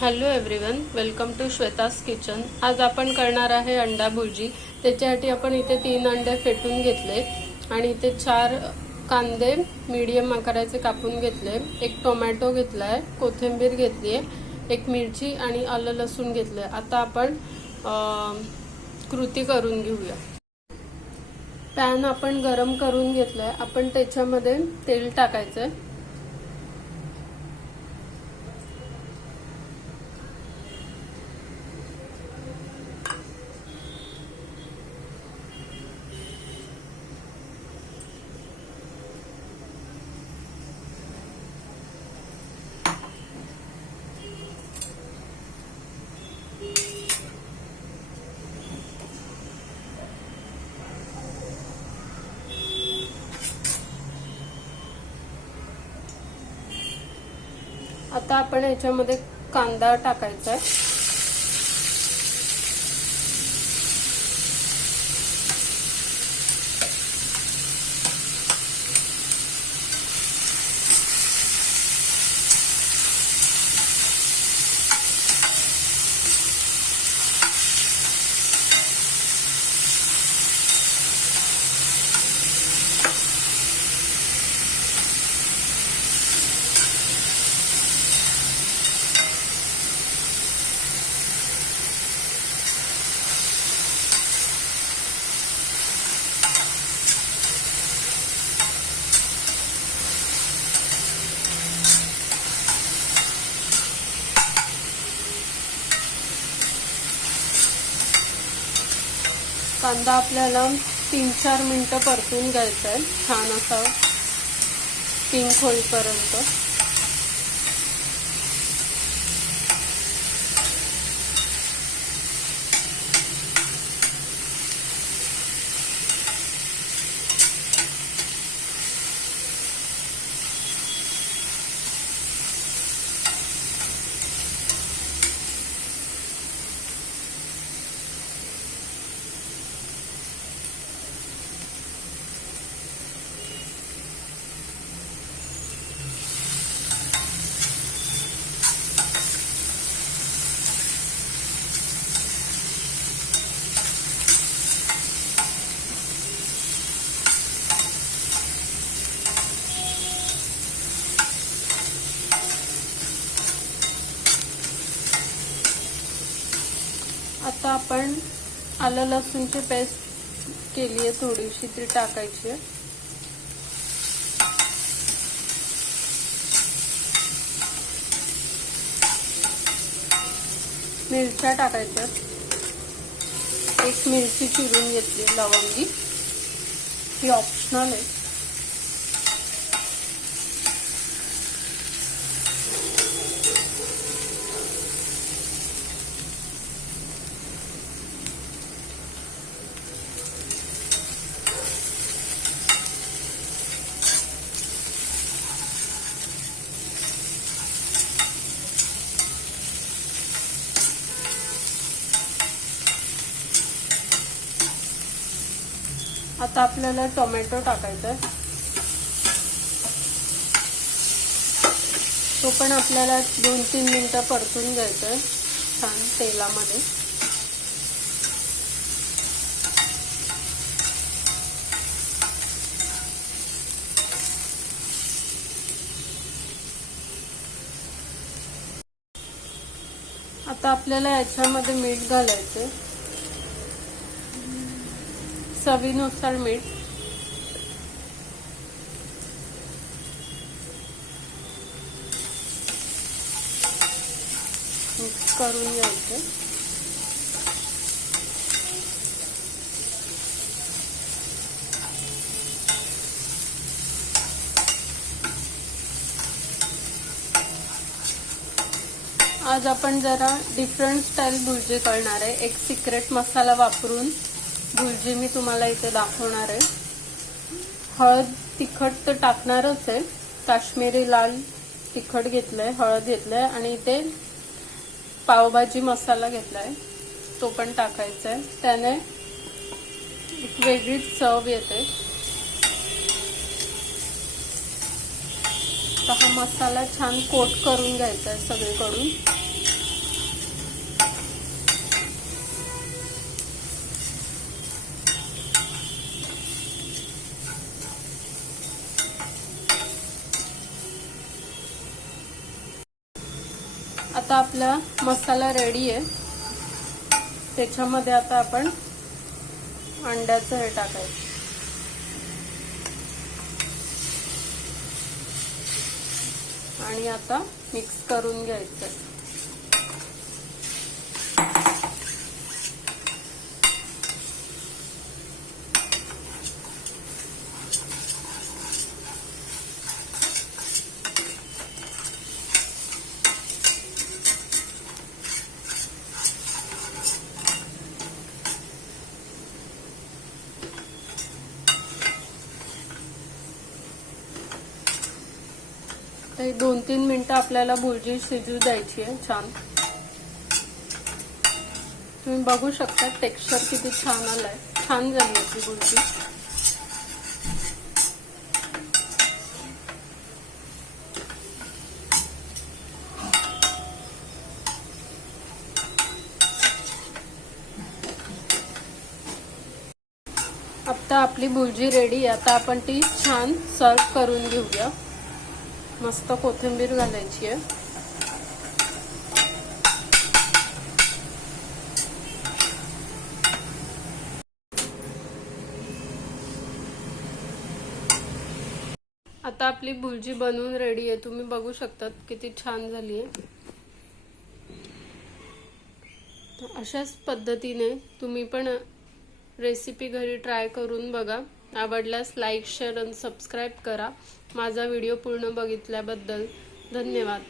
Hello everyone, welcome to Shweta's kitchen. आज आपण करणार आहे अंडा भुर्जी। त्याच्यासाठी आपण इथे 3 अंडे फेटून घेतले आणि इथे 4 कांदे मीडियम आकाराचे कापून घेतले, एक टोमॅटो घेतलाय, कोथिंबीर घेतली आहे, एक मिरची आणि आलं लसूण घेतले। आता आपण कृती करून घेऊया। पॅन आपण गरम करून घेतलाय। आपण त्याच्यामध्ये तेल टाकायचंय। आता आपण याच्यामध्ये कांदा टाकायचा आहे। कांदा आपल्याला 3-4 मिनिटं परतून घ्यायचा आहे, छान असा पिंक होईपर्यंत। आता आपण आलं लसूणची पेस्ट केली आहे, थोडीशी ती टाकायची आहे। मिरच्या टाकायच्या, एक मिरची चिरून घेतली, लवंगी, ही ऑप्शनल आहे। आता आपल्याला टोमॅटो टाकायचा आहे, तो पण आपल्याला 2-3 मिनिटं परतून घ्यायचा आहे छान तेलामध्ये। आता आपल्याला याच्यामध्ये मीठ घालायचे, चवीनुसार मीठ। मिक्स करून घ्यायचे। आज आपण जरा डिफरंट स्टाईल भुर्जी करणार आहे। एक सिक्रेट मसाला वापरून भुर्जी मी तुम्हाला इथे दाखवणार आहे। हळद तिखट तर टाकणारच आहे, काश्मीरी लाल तिखट घेतलंय, हळद घेतलंय आणि इथे पावभाजी मसाला घेतलाय, तो पण टाकायचा आहे। त्याने एक वेगळीच चव येते। तर हा मसाला छान कोट करून घ्यायचा आहे सगळीकडून। आता आपला मसाला रेडी आहे. त्याच्यामध्ये आता आपण अंड्याचं हे टाकायचं आणि आता मिक्स करून घ्यायचं. तर 2-3 मिनिटं आपल्याला भुर्जी शिजू द्यायची आहे छान. तुम्ही बघू शकता टेक्स्चर किती छान आलंय. छान झाली आपली भुर्जी. आता आपली भुर्जी रेडी. आता आपण ती छान सर्व करून घेऊया. मस्त कोथिंबीर घालायची आहे. आता आपली भुर्जी बनवून रेडी आहे. तुम्ही बघू शकता किती छान झाली आहे. अशाच पद्धतीने तुम्ही पण रेसिपी घरी ट्राय करून बघा. आवडल्यास लाईक, शेअर आणि सबस्क्राईब करा. माझा व्हिडिओ पूर्ण बघितल्याबद्दल धन्यवाद.